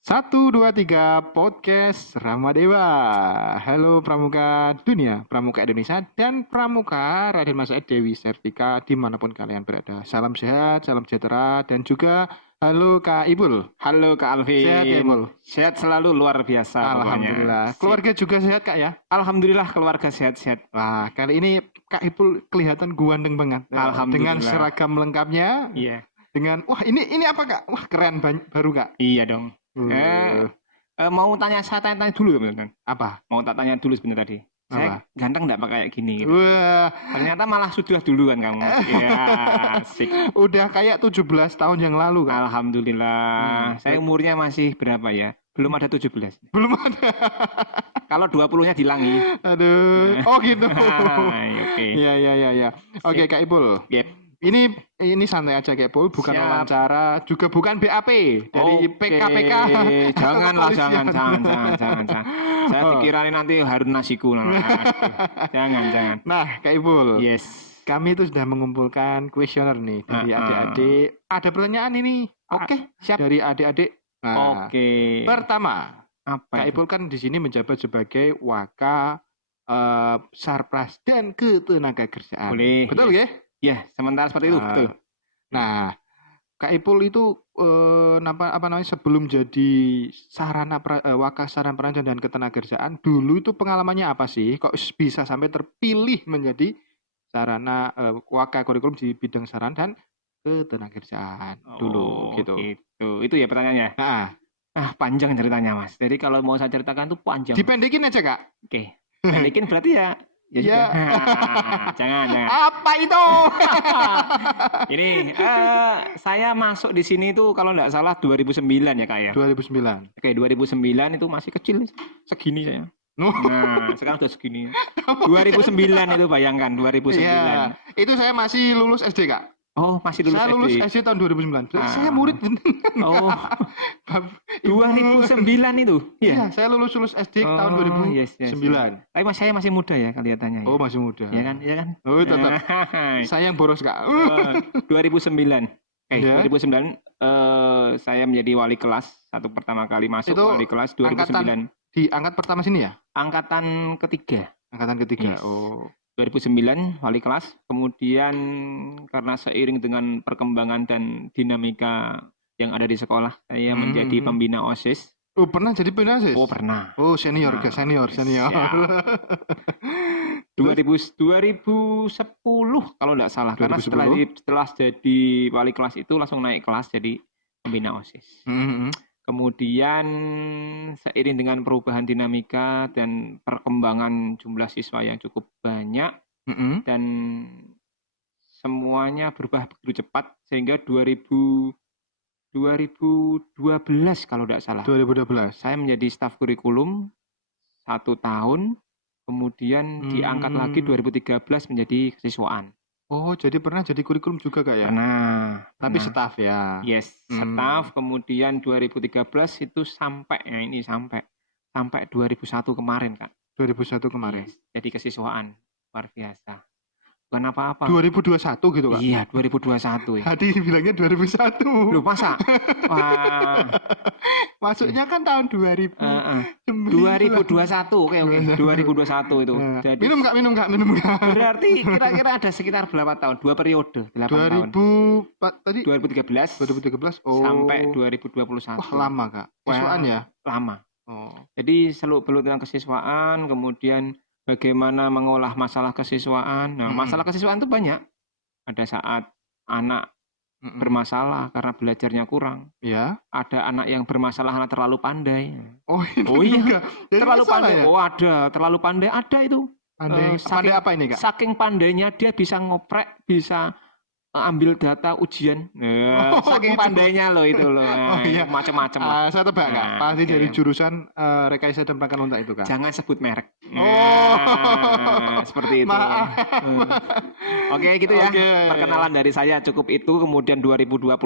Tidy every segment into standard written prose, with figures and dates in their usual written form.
Satu, dua, tiga, podcast Ramadewa. Halo Pramuka Dunia, Pramuka Indonesia, dan Pramuka Raden Mas Dewi Sertika dimanapun kalian berada. Salam sehat, salam sejahtera, dan juga halo Kak Ibul. Halo Kak Alvin. Sehat ya, Ibul? Sehat selalu, luar biasa pokoknya. Alhamdulillah. Keluarga juga sehat Kak ya? Alhamdulillah keluarga sehat-sehat. Wah, kali ini Kak Ibul kelihatan gandeng banget. Alhamdulillah. Dengan seragam lengkapnya. Iya. Dengan, wah ini apa Kak? Wah keren baru Kak. Iya dong. Mau saya tanya dulu kan? Apa? Mau tanya dulu sebentar tadi. Saya ganteng enggak pakai kayak gini gitu. Wah. Ternyata malah sudah duluan kamu. Ya, asik. Udah kayak 17 tahun yang lalu kan? Alhamdulillah. Saya umurnya masih berapa ya? Belum ada 17. Belum ada. Kalau 20-nya dilangi. Aduh. Oh gitu. Oke. Iya. Oke Kak Ipul. Yep. Ini santai aja Kak Ipul, bukan wawancara, juga bukan BAP dari PKPK. Janganlah, jangan. Saya dikirain nanti Harun Masiku. Jangan. Nah, Kak Ipul. Yes. Kami itu sudah mengumpulkan kuesioner nih dari adik-adik. Ada pertanyaan ini. Oke, siap. Dari adik-adik. Nah, Oke. Pertama, apa Kak Ipul kan di sini menjabat sebagai Waka Sarpras dan Ketenagakerjaan. Boleh. Betul ya? Ya, sementara seperti itu, betul. Nah, Kak Ipul itu sebelum jadi Waka Sarana Prancang dan Ketenagakerjaan, dulu itu pengalamannya apa sih? Kok bisa sampai terpilih menjadi sarana Waka kurikulum di bidang sarana dan Ketenagakerjaan dulu gitu. Itu ya pertanyaannya. Panjang ceritanya Mas. Jadi kalau mau saya ceritakan tuh panjang. Dipendekin aja Kak. Oke. Pendekin berarti ya. Ya. Jangan. Apa itu? Ini saya masuk di sini itu kalau nggak salah 2009 ya Kak ya. 2009. Oke, 2009 itu masih kecil, segini saya. Nah, sekarang udah segini. 2009 itu bayangkan 2009. Iya, itu saya masih lulus SD Kak. Oh, masih lulus SD. Saya lulus SD tahun 2009. Saya murid. Oh. 2009 itu. Iya, saya lulus SD tahun 2009. Tapi saya masih muda ya kelihatannya. Oh, masih muda. Iya kan? Oh, tetap. Saya yang boros Kak. 2009. 2009 saya menjadi wali kelas pertama kali masuk itu wali kelas 2009. Di angkat pertama sini ya? Angkatan ketiga. Yes. Oh. 2009 wali kelas, kemudian karena seiring dengan perkembangan dan dinamika yang ada di sekolah, saya menjadi pembina OSIS. Oh, pernah jadi pembina OSIS? Oh, pernah. Oh, senior. 2010 kalau nggak salah. 2010. Karena setelah jadi wali kelas itu langsung naik kelas jadi pembina OSIS. Kemudian seiring dengan perubahan dinamika dan perkembangan jumlah siswa yang cukup banyak dan semuanya berubah begitu cepat sehingga 2012 kalau tidak salah. 2012. Saya menjadi staf kurikulum 1 tahun, kemudian diangkat lagi 2013 menjadi kesiswaan. Oh, jadi pernah jadi kurikulum juga Kak ya? Pernah. Tapi staf ya? Yes, staf. Kemudian 2013 itu sampai 2001 kemarin Kak. 2001 kemarin? Yes, jadi kesiswaan. Luar biasa. Bukan apa-apa. 2021 gitu Kak? Iya, 2021 ya. Hadi bilangnya 2001. Loh, masa? Wah. Masuknya kan tahun 2000. 2021, oke. 2021 itu. Jadi, minum Kak. Berarti kira-kira ada sekitar berapa tahun? 2 periode, 8 tahun. 2013 sampai 2021. Wah, lama Kak. Kesiswaan ya? Lama. Jadi selalu tentang kesiswaan, kemudian bagaimana mengolah masalah kesiswaan. Nah, masalah kesiswaan itu banyak. Ada saat anak bermasalah karena belajarnya kurang. Ya. Ada anak yang bermasalah karena terlalu pandai. Oh iya. Terlalu pandai. Ya? Oh, ada. Terlalu pandai ada itu. Pandai apa ini Kak? Saking pandainya dia bisa ngoprek, bisa ambil data ujian. Saking pandainya loh itu loh. Iya. Macam-macam. Saya tebak Kak. Pasti dari jurusan rekayasa dan perangkat lunak itu Kak. Jangan sebut merek. Seperti itu. Oke, gitu ya. Perkenalan dari saya cukup itu. Kemudian 2021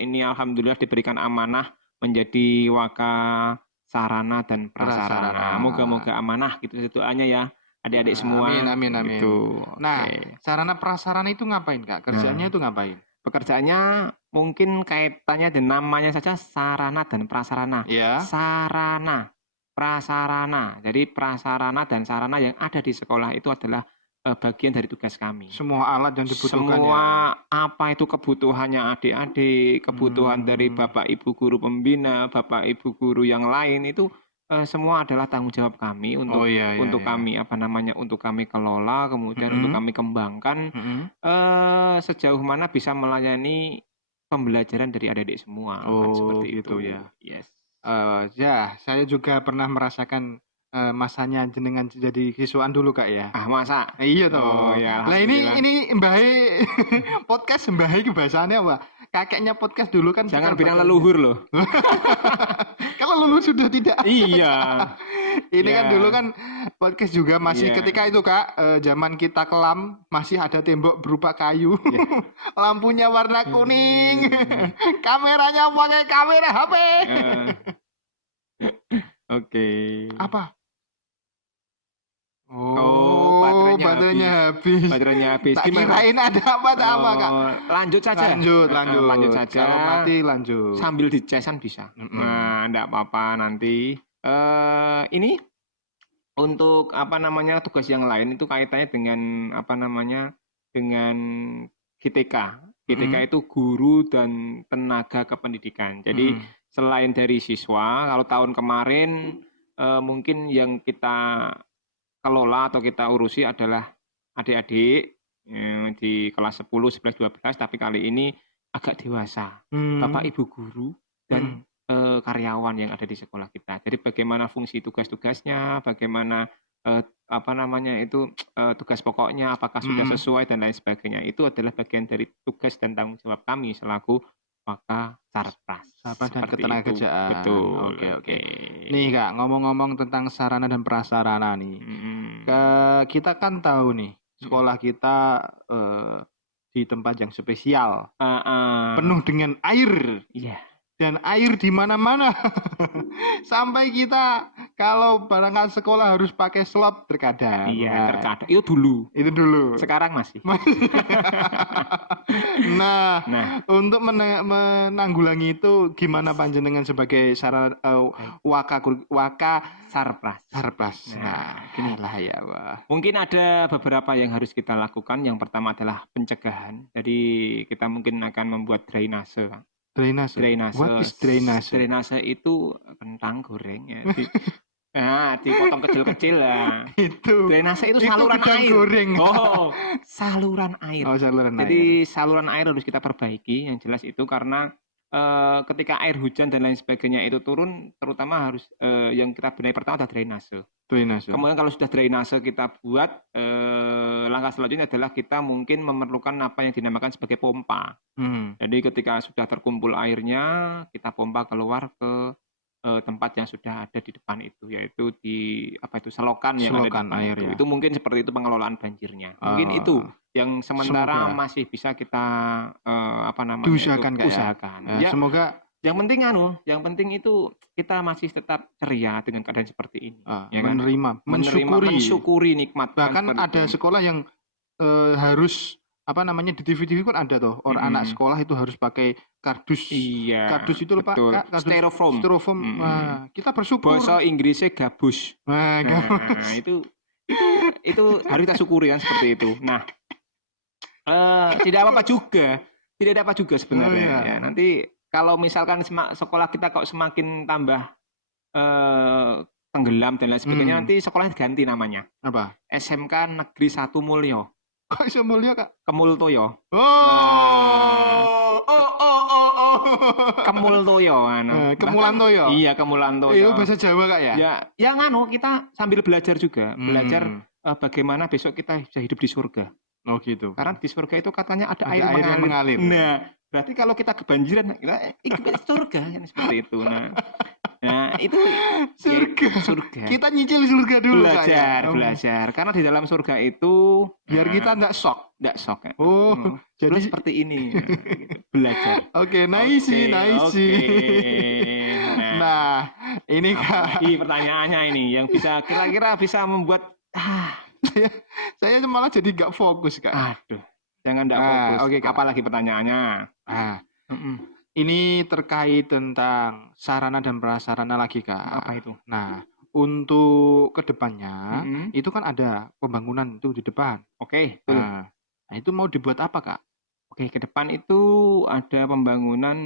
ini alhamdulillah diberikan amanah menjadi Waka Sarana dan Prasarana. Moga-moga amanah gitu doanya ya. Adik-adik semua. Amin. Gitu. Nah, sarana prasarana itu ngapain Kak? Kerjanya itu ngapain? Pekerjaannya mungkin kaitannya dengan namanya saja sarana dan prasarana. Ya. Sarana, prasarana. Jadi prasarana dan sarana yang ada di sekolah itu adalah bagian dari tugas kami. Semua alat yang dibutuhkan Semua ya. apa itu kebutuhannya adik-adik, kebutuhan dari Bapak Ibu guru pembina, Bapak Ibu guru yang lain itu semua adalah tanggung jawab kami untuk kami untuk kami kelola, kemudian untuk kami kembangkan sejauh mana bisa melayani pembelajaran dari adik-adik semua. Kan seperti gitu itu. Ya. Yes. Ya, saya juga pernah merasakan masanya jenengan jadi siswaan dulu Kak ya. Masa? Iya toh. Oh, ya, lah ini Mbahe podcast Mbahe kebahasannya apa? Kakeknya podcast dulu kan. Jangan bilang leluhur loh. Kalau leluhur sudah tidak. Iya. Ini kan dulu kan podcast juga masih ketika itu Kak, zaman kita kelam masih ada tembok berupa kayu. Lampunya warna kuning. Kameranya pakai kamera HP. Oke. Apa? Baterainya habis. Baterainya habis. Tak kirain ada apa Kak? Lanjut saja. Lanjut saja. Kalau mati lanjut. Sambil dicesan bisa. Nah, enggak apa-apa nanti. Ini untuk tugas yang lain itu kaitannya dengan dengan GTK. GTK itu guru dan tenaga kependidikan. Jadi selain dari siswa, kalau tahun kemarin mungkin yang kita kelola atau kita urusi adalah adik-adik di kelas 10, 11, 12, tapi kali ini agak dewasa. Bapak Ibu guru dan karyawan yang ada di sekolah kita. Jadi bagaimana fungsi tugas-tugasnya, bagaimana tugas pokoknya, apakah sudah sesuai dan lain sebagainya. Itu adalah bagian dari tugas dan tanggung jawab kami selaku Waka Sarpras. Sarpras dan Ketenagakerjaan. Betul. Oke. Nih Kak, ngomong-ngomong tentang sarana dan prasarana nih. Kita kan tahu nih, sekolah kita di tempat yang spesial. Penuh dengan air. Iya. Dan air di mana-mana. Sampai kita kalau berangkat sekolah harus pakai slop terkadang. Iya, terkadang. Itu dulu. Sekarang masih. Nah, untuk menanggulangi itu gimana panjenengan sebagai Waka Sarpras. Nah, inilah ya, Wah. Mungkin ada beberapa yang harus kita lakukan. Yang pertama adalah pencegahan. Jadi kita mungkin akan membuat drainase. What is drainase? Drainase itu kentang goreng ya. Dipotong kecil-kecil lah. Drainase itu saluran air. Goreng. Saluran air. Jadi saluran air harus kita perbaiki. Yang jelas itu karena ketika air hujan dan lain sebagainya itu turun, terutama harus yang kita benahi pertama adalah drainase. Kemudian kalau sudah drainase kita buat, langkah selanjutnya adalah kita mungkin memerlukan apa yang dinamakan sebagai pompa. Jadi ketika sudah terkumpul airnya, kita pompa keluar ke tempat yang sudah ada di depan itu, yaitu di selokan yang ada di depan air itu. Ya. Itu mungkin seperti itu pengelolaan banjirnya. Mungkin itu yang sementara masih bisa kita usahakan. Ya, semoga. Yang penting itu kita masih tetap ceria dengan keadaan seperti ini. Menerima, mensyukuri nikmat. Bahkan ada sekolah yang harus di TV kan ada tuh anak sekolah itu harus pakai kardus. Iya. Kardus itu Pak, kardus styrofoam. Nah, kita bersyukur. Bahasa Inggrisnya gabus. Gabus. Itu harus kita syukuri kan seperti itu. Nah, tidak apa-apa juga sebenarnya. Ya, nanti kalau misalkan sekolah kita kok semakin tambah tenggelam dan lain sebagainya, nanti sekolahnya ganti namanya. Apa? SMK Negeri 1 Mulyo. Kok iso Mulyo, Kak? Kemultoyo. Kemultoyo. Kemulantoyo. Iya, Kemulantoyo. Itu bahasa Jawa, Kak ya? Ya kita sambil belajar juga. Belajar bagaimana besok kita bisa hidup di surga. Oh gitu. Karena di surga itu katanya ada air yang mengalir. Nah, berarti kalau kita kebanjiran, kita surga kan seperti itu. Nah, itu surga. Kita nyicil surga dulu, belajar. Karena di dalam surga itu biar kita enggak shock. Ya. Jadi seperti ini. Gitu. Belajar. Oke, nice. Nah, ini Kak. Pertanyaannya ini yang bisa kira-kira bisa membuat saya malah jadi nggak fokus, Kak. Aduh. Jangan enggak fokus. Oke, Kak. Apalagi pertanyaannya? Ini terkait tentang sarana dan prasarana lagi, Kak. Apa itu? Nah, untuk kedepannya itu kan ada pembangunan itu di depan. Oke, betul. Nah, itu mau dibuat apa, Kak? Oke, ke depan itu ada pembangunan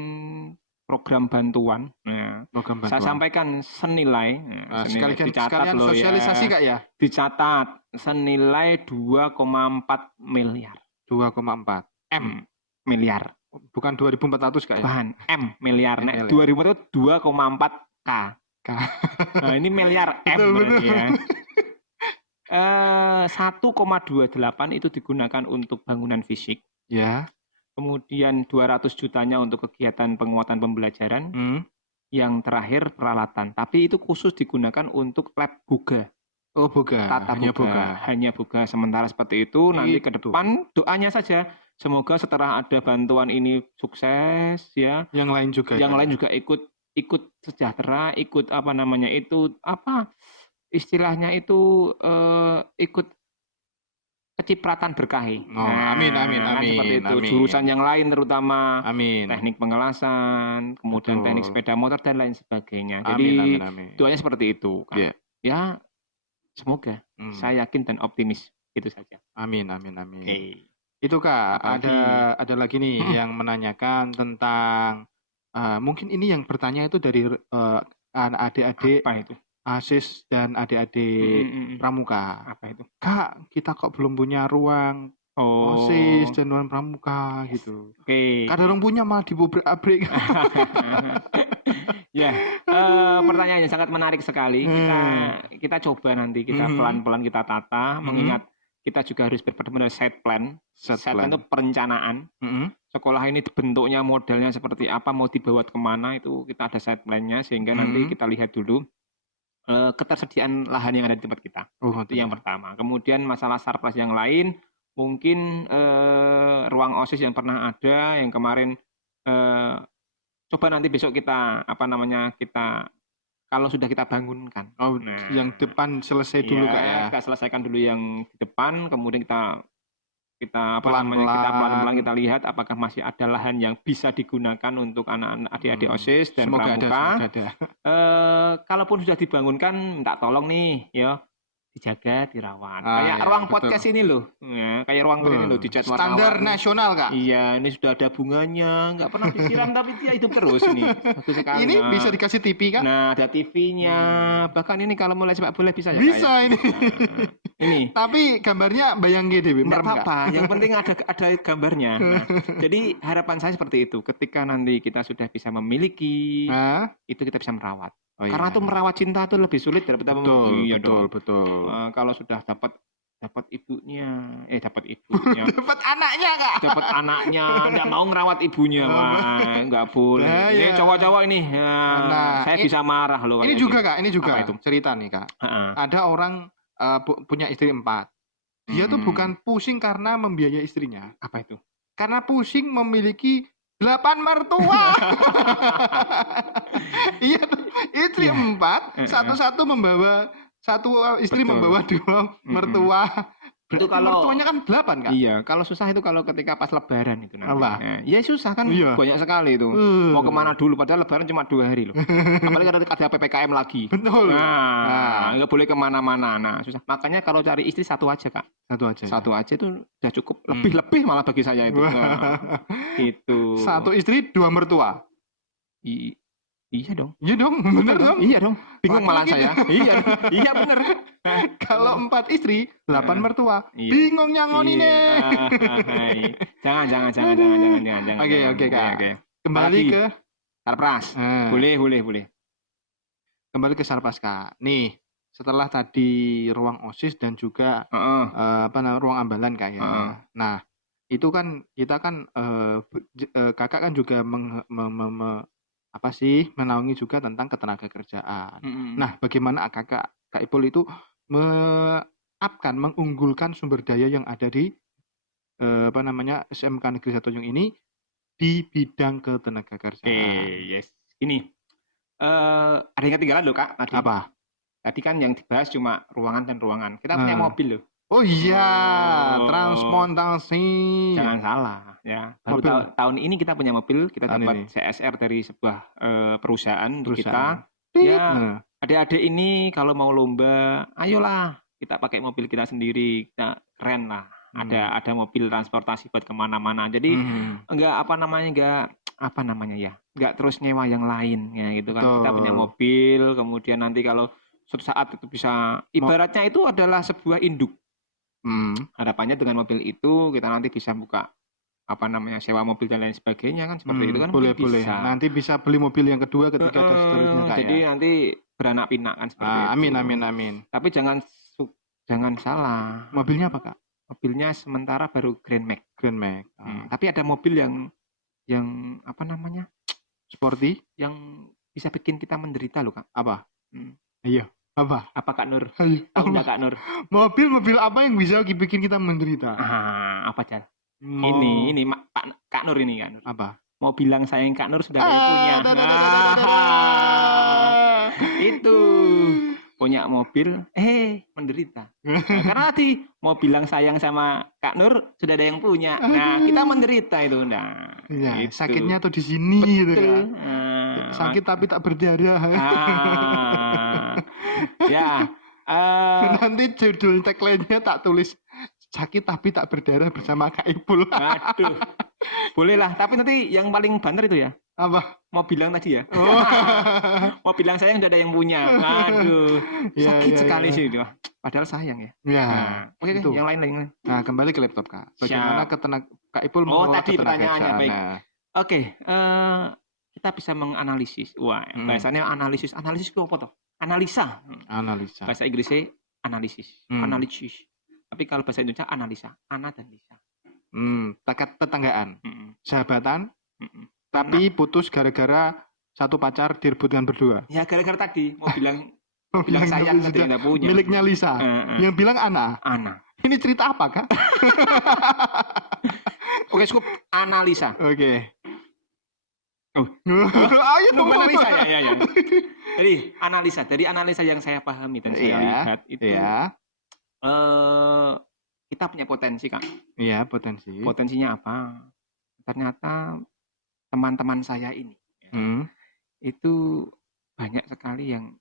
program bantuan. Nah, program bantuan. Saya sampaikan senilai, sekalian loh sosialisasi, Kak, ya. Dicatat senilai 2,4 miliar. 2,4 M miliar. Bukan 2.400, Kak, ya? Bukan, M miliar. Nek 2000 itu 2,4 K. Nah, ini miliar M berarti ya. 1,28 itu digunakan untuk bangunan fisik. Ya. Kemudian 200 jutanya untuk kegiatan penguatan pembelajaran. Yang terakhir peralatan. Tapi itu khusus digunakan untuk lab boga. Oh, boga. Hanya boga sementara seperti itu. Nanti ke depan doanya saja. Semoga setelah ada bantuan ini sukses ya. Yang lain juga ikut sejahtera, ikut istilahnya itu ikut kecipratan berkahi. Amin. Seperti itu. Amin. Jurusan yang lain terutama teknik pengelasan, kemudian teknik sepeda motor dan lain sebagainya. Jadi doanya seperti itu. Kan? Ya, semoga. Saya yakin dan optimis. Itu saja. Amin. Okay. Itu, Kak, ada lagi nih yang menanyakan tentang mungkin ini yang bertanya itu dari adik-adik ASIS dan adik-adik pramuka. Apa itu? Kak, kita kok belum punya ruang OSIS dan ruang pramuka gitu. Kadang orang punya malah dibobrak-abrik. Ya, pertanyaannya sangat menarik sekali. Kita coba nanti kita pelan-pelan kita tata, mengingat kita juga harus benar-benar set plan. Set plan itu perencanaan. Sekolah ini bentuknya, modelnya seperti apa, mau dibawa kemana, itu kita ada set plan-nya. Sehingga nanti kita lihat dulu ketersediaan lahan yang ada di tempat kita. Itu yang pertama. Kemudian masalah sarpras yang lain, mungkin ruang OSIS yang pernah ada, yang kemarin coba nanti besok kita kalau sudah kita bangunkan. Yang depan selesai dulu, Kak, ya. Kita selesaikan dulu yang di depan, kemudian kita pelan-pelan kita lihat apakah masih ada lahan yang bisa digunakan untuk anak-anak adik-adik OSIS dan pramuka. Kalaupun sudah dibangunkan, minta tolong nih, ya dijaga, dirawat. Kayak ruang podcast ini loh. Ya, kayak ruang podcast ini loh, dicat warna-warni. Standar nasional, Kak. Iya, ini sudah ada bunganya, nggak pernah disiram tapi dia hidup terus ini. Bagus sekali. Ini bisa dikasih TV, kan? Nah, ada TV-nya. Bahkan ini kalau mulai sepak bola bisa ya. Bisa ini. Ini. Tapi gambarnya bayang gitu, enggak apa-apa. Yang penting ada gambarnya. Nah, jadi harapan saya seperti itu. Ketika nanti kita sudah bisa memiliki, itu kita bisa merawat. Karena tuh merawat cinta itu lebih sulit daripada betul. Kalau sudah dapat ibunya, dapat anaknya, Kak. Dapat anaknya, nggak mau ngerawat ibunya, nggak boleh. Ini cowok-cowok ini, saya bisa marah loh. Ini juga, Kak, cerita nih, Kak. Ada orang punya istri 4. Dia tuh bukan pusing karena membiayai istrinya. Apa itu? Karena pusing memiliki 8 mertua. Iya, istri 4, satu-satu membawa istri membawa 2 mertua. Itu kalau mertuanya kan 8, Kak. Iya, kalau susah itu kalau ketika pas lebaran itu nanti. Ya susah kan, banyak sekali itu. Mau kemana dulu, padahal lebaran cuma 2 hari loh. Apalagi ada PPKM lagi. Betul. Nah, nggak boleh kemana-mana. Nah, susah. Makanya kalau cari istri satu aja, Kak. Satu aja itu udah cukup. Lebih malah bagi saya itu. Gitu. Satu istri 2 mertua. Iya dong. Bener dong. Iya dong. Bingung malah saya. Iya bener. Kalau 4 istri, 8 mertua. Bingung nyangoninnya. Jangan. Oke, Kak. Kembali ke sarpras. Boleh. Kembali ke sarpras, Kak. Nih, setelah tadi ruang OSIS dan juga ruang ambalan, Kak, ya. Nah, itu kan kita kan Kakak kan juga menaungi juga tentang ketenaga kerjaan. Nah, bagaimana Kak Ipul itu mengunggulkan sumber daya yang ada di SMK Negeri 1 Tanjung ini di bidang ketenaga kerjaan. Yes. Ini ada yang ketinggalan loh, Kak. Apa? Tadi kan yang dibahas cuma ruangan dan ruangan. Kita punya mobil loh. Oh iya, Oh, transportasi. jangan salah ya. Baru Mobil tahun ini kita punya mobil, kita tahun dapat ini CSR dari sebuah perusahaan untuk perusahaan. kita. Tit, Ya, nah. adik-adik ini kalau mau lomba, ayolah kita pakai mobil kita sendiri, kita keren lah. Ada mobil transportasi buat kemana-mana. Jadi enggak apa namanya ya, enggak terus nyewa yang lain ya gitu kan. Kita punya Betul. mobil, kemudian nanti kalau suatu saat itu bisa, ibaratnya itu adalah sebuah induk. Harapannya dengan mobil itu kita nanti bisa buka apa namanya, sewa mobil dan lain sebagainya kan, seperti itu kan Boleh, mungkin bisa. Nanti bisa beli mobil yang kedua, ketiga dan seterusnya Kak Jadi ya. nanti beranak pinak kan seperti itu. Amin. Tapi jangan salah. Mobilnya apa Kak? Mobilnya sementara baru Grand Max. Grand Max. Tapi ada mobil yang apa namanya? Sporty, yang bisa bikin kita menderita loh Kak. apa? Iya. Apa? Apa Kak Nur? Ayo, Tahu nggak Kak Nur? Mobil apa yang bisa bikin kita menderita? Apa Cal? Ini Kak Nur ini Kak Nur. Apa? Mau bilang sayang Kak Nur sudah punya. Itu punya mobil, menderita. Nah, karena tadi mau bilang sayang sama Kak Nur sudah ada yang punya. Nah, kita menderita itu. Nah, ya, gitu. sakitnya tuh di sini gitu kan. Sakit tapi tak berdarah. Ya. Nanti judul tagline-nya tak tulis sakit tapi tak berdarah bersama Kak Ipul. Aduh. Boleh lah, tapi nanti yang paling banter itu ya. Apa? Mau bilang tadi ya. Mau bilang sayang udah ada yang punya. Aduh. Sakit sekali sih itu. Padahal sayang ya. Oke, yang lain. Nah, kembali ke laptop Kak. Bagaimana Kak Ipul mengelola tadi pertanyaannya baik. Oke, kita bisa menganalisis. Wah, bahasanya analisis itu apa toh? Analisa. Bahasa Inggrisnya analisis. Tapi kalau bahasa Indonesia analisa. Ana dan Lisa. Tetanggaan. Sahabatan. Tapi putus gara-gara satu pacar direbutkan berdua. Ya gara-gara tadi mau bilang sayang tadi tidak punya. Miliknya Lisa. Yang bilang Ana. Ini cerita apa Kak? Oke, cukup analisa. Oke. Ayo dong analisa ya. Jadi dari analisa yang saya pahami dan saya lihat itu kita punya potensi Kak. Iya, potensi. Potensinya apa? Ternyata teman-teman saya ini itu banyak sekali yang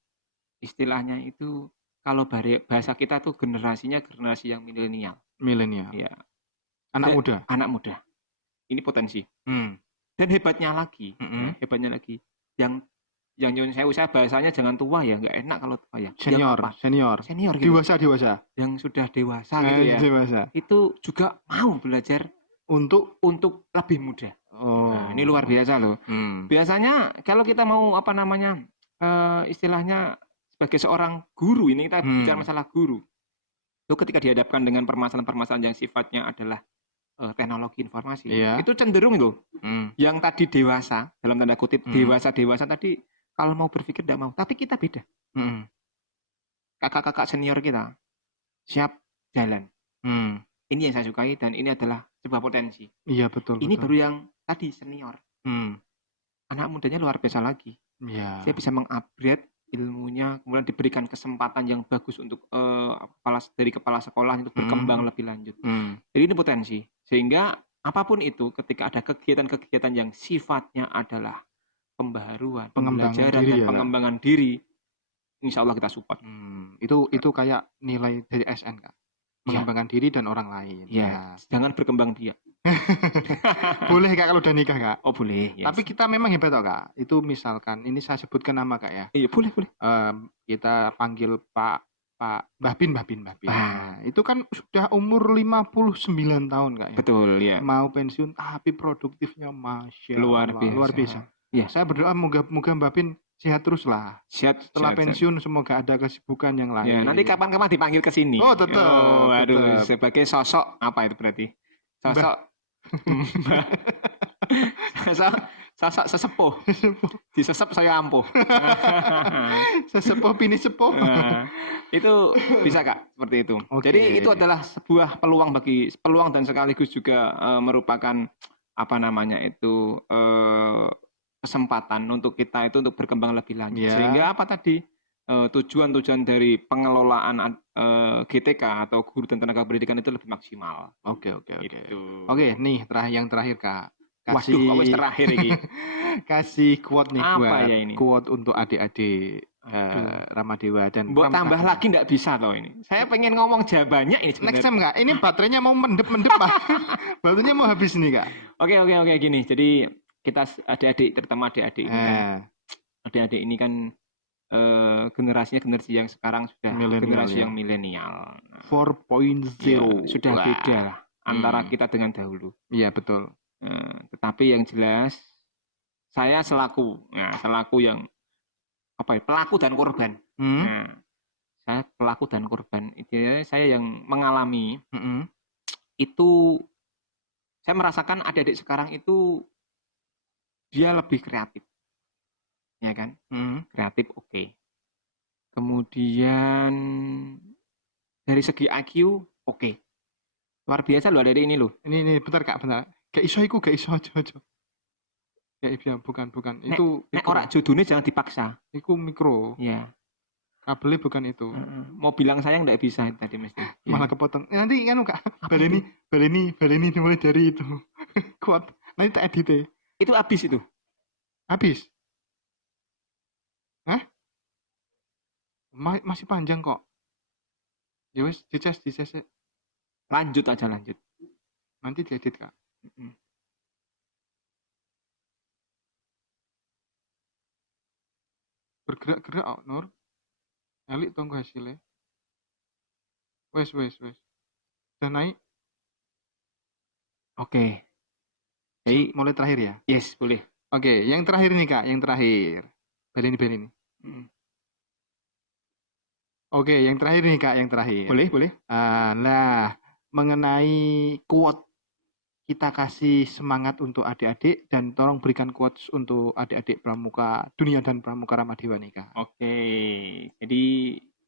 istilahnya itu kalau bahasa kita tuh generasi yang milenial. Ya. Anak muda. Ini potensi. Dan hebatnya lagi yang nyun saya bahasanya jangan tua ya, nggak enak kalau tua ya. Senior gitu. Dewasa. Yang sudah dewasa gitu ya. Itu juga mau belajar untuk lebih muda. Nah, ini luar biasa loh. Biasanya kalau kita mau apa namanya istilahnya sebagai seorang guru, ini kita bicara masalah guru. Itu ketika dihadapkan dengan permasalahan-permasalahan yang sifatnya adalah teknologi informasi, itu cenderung itu yang tadi dewasa dalam tanda kutip dewasa tadi kalau mau berpikir tidak mau, tapi kita beda. Kakak-kakak senior kita siap jalan. Ini yang saya sukai dan ini adalah sebuah potensi. Iya betul. Ini baru yang tadi senior. Anak mudanya luar biasa lagi. Saya bisa mengupgrade ilmunya, kemudian diberikan kesempatan yang bagus untuk dari kepala sekolah untuk berkembang lebih lanjut. Jadi ini potensi. Sehingga apapun itu, ketika ada kegiatan-kegiatan yang sifatnya adalah pembaharuan, pembelajaran dan pengembangan diri, insya Allah kita support. Itu kayak nilai dari SN Kak. Mengembangkan diri dan orang lain. Jangan berkembang biak. Boleh Kak kalau udah nikah Kak? Oh boleh. Tapi kita memang hebat kok Kak. Itu misalkan ini saya sebutkan nama Kak ya. Iya boleh. Kita panggil Pak Mbah Bin. Itu kan sudah umur 59 tahun Kak ya. Betul ya. Mau pensiun tapi produktifnya masya Allah, luar biasa. Ya. Saya berdoa moga Mbah Bin sehat terus lah. Setelah pensiun semoga ada kesibukan yang lain. Ya, nanti kapan-kapan dipanggil ke sini. Oh tetap. Aduh, sebagai sosok apa itu berarti? Sosok sesepuh. Disesep saya ampuh. Sesepuh pini sepuh. Itu bisa Kak, seperti itu. Jadi itu adalah sebuah peluang dan sekaligus juga merupakan apa namanya itu kesempatan untuk kita itu untuk berkembang lebih lanjut. Sehingga apa tadi? tujuan-tujuan dari pengelolaan GTK atau guru dan tenaga pendidikan itu lebih maksimal. Oke. Gitu. Oke, nih yang terakhir Kak. Waduh, kok wis terakhir ini. Kasih quote nih Apa buat ya ini? quote untuk adik-adik Ramadewa dan Mbok tambah lagi enggak bisa loh ini. Saya pengen ngomong banyak ini sebenarnya. Next time Kak, ini baterainya mau mendep-mendep Pak. Baterainya mau habis nih Kak. Oke gini. Jadi kita adik-adik, terutama adik-adik ini kan. Adik-adik ini kan generasi yang sekarang sudah generasi yang milenial. 4.0 ya, sudah beda lah antara kita dengan dahulu. Iya betul. Tetapi yang jelas saya selaku yang pelaku dan korban. Nah, saya pelaku dan korban. Itu saya yang mengalami itu. Saya merasakan adik-adik sekarang itu dia lebih kreatif, ya kan? Kreatif oke. Kemudian dari segi IQ oke. Luar biasa loh adik-adik ini loh. Ini bentar Kak, bentar. Gak iso aja. Ya bukan. Itu ora jodone jangan dipaksa. Iku mikro. Ya. Kabelnya bukan itu. Mau bilang saya nggak bisa tadi mesti. Malah kepotong. Nanti kan Kak, baleni dimulai dari itu. Kuat. Nanti tak edit. Itu habis itu. Habis. Hah? Masih panjang kok. Ya wes, dices. Lanjut. Nanti diedit Kak. Bergerak oh, Nur. Elik tunggu hasilnya. Wes. Dan naik. Oke. Jadi mulai terakhir ya? Yes, boleh. Oke, yang terakhir nih Kak, yang terakhir. Baleni. Oke, yang terakhir nih Kak, yang terakhir. Boleh. Nah, mengenai quote, kita kasih semangat untuk adik-adik dan tolong berikan quotes untuk adik-adik Pramuka Dunia dan Pramuka Ramadewa nih Kak. Oke, jadi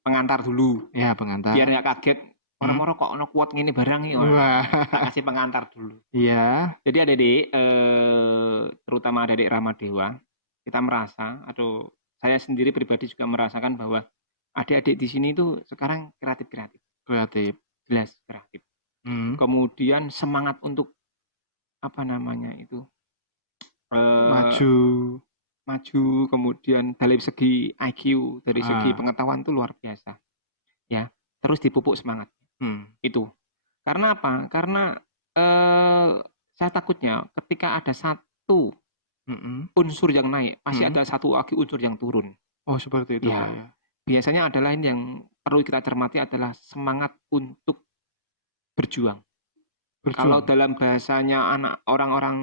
pengantar dulu. Ya, pengantar. Biar nggak kaget. Orang-orang kok ono quote ngene barang nih. Kita kasih pengantar dulu. Iya. Jadi adik-adik, terutama adik-adik Ramadewa, kita merasa atau saya sendiri pribadi juga merasakan bahwa adik-adik di sini itu sekarang kreatif. Jelas kreatif. Kemudian semangat untuk maju, kemudian dari segi IQ, dari segi pengetahuan itu luar biasa. Ya, terus dipupuk semangat. Itu. Karena apa? Karena saya takutnya ketika ada satu unsur yang naik, pasti ada satu lagi unsur yang turun. Oh, seperti itu ya. ya. Biasanya adalah ini yang perlu kita cermati adalah semangat untuk berjuang. Kalau dalam bahasanya orang-orang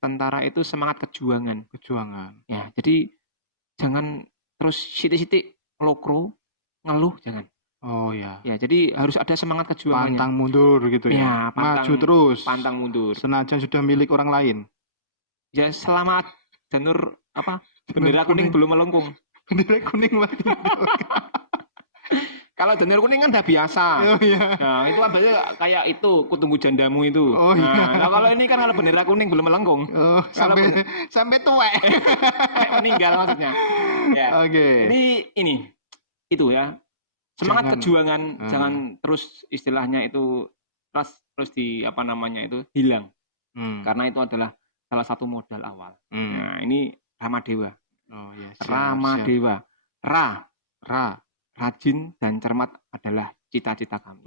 tentara itu semangat kejuangan. Ya, jadi jangan terus sitik-sitik lokro, ngeluh, jangan. Oh ya. Ya, jadi harus ada semangat kejuangannya. Pantang mundur gitu ya. Maju terus. Pantang mundur. Senajan sudah milik orang lain. Ya, selamat janur bendera kuning belum melengkung. Bendera kuning mati. Kalau bendera kuning kan udah biasa. Oh iya. Nah, itu kan biasanya kayak itu kutunggu jandamu itu. Oh iya. Nah, kalau ini kan kalau bendera kuning belum melengkung. Oh, sampai tua. Meninggal maksudnya. Ya. Oke. Ini itu ya. Semangat kejuangan jangan terus istilahnya itu terus di itu hilang. Karena itu adalah salah satu modal awal. Nah, ini Ramadewa. Oh iya. Ramadewa. Rajin dan cermat adalah cita-cita kami.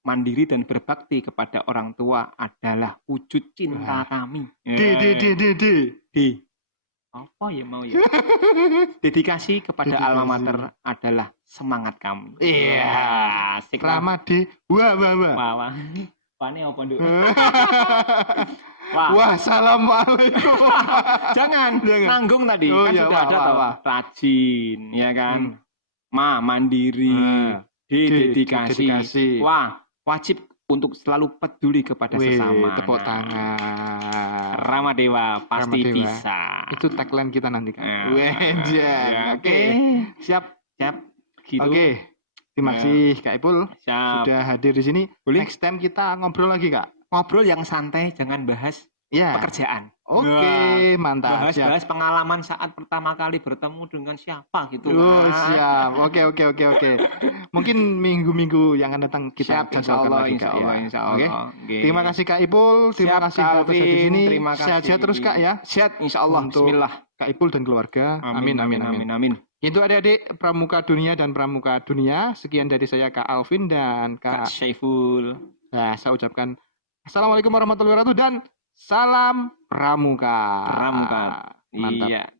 Mandiri dan berbakti kepada orang tua adalah wujud cinta kami. Apa ya mau ya? Dedikasi kepada alma mater adalah semangat kami. Iya. Ramadewa. Wah. Pane apa nduk? Wah, assalamualaikum. Jangan nanggung tadi. Oh, kan iya, sudah ada toh. Rajin, ya kan? Mandiri, dedikasi. Wah, wajib untuk selalu peduli kepada sesama. Tepuk tangan. Ramadewa pasti bisa. Itu tagline kita nanti kan. Oke. Siap. Gitu. Oke. Terima kasih Kak Ipul. Siap. Sudah hadir di sini. Boleh. Next time kita ngobrol lagi Kak. Ngobrol yang santai, jangan bahas pekerjaan. Oke, mantap. Bahas pengalaman saat pertama kali bertemu dengan siapa gitu. Siap. Oke. Mungkin minggu-minggu yang akan datang kita Insya Allah. Oke. Terima kasih Kak Ipul, terima kasih atas di sini. Terima kasih. Sehat terus Kak ya. Sehat insya Allah. Bismillah. Kak Ipul dan keluarga. Amin. Itu adik-adik Pramuka Dunia dan Pramuka Dunia. Sekian dari saya Kak Alvin dan Kak Syaiful. Nah, saya ucapkan Assalamualaikum warahmatullahi wabarakatuh dan salam Pramuka. Mantap. Iya.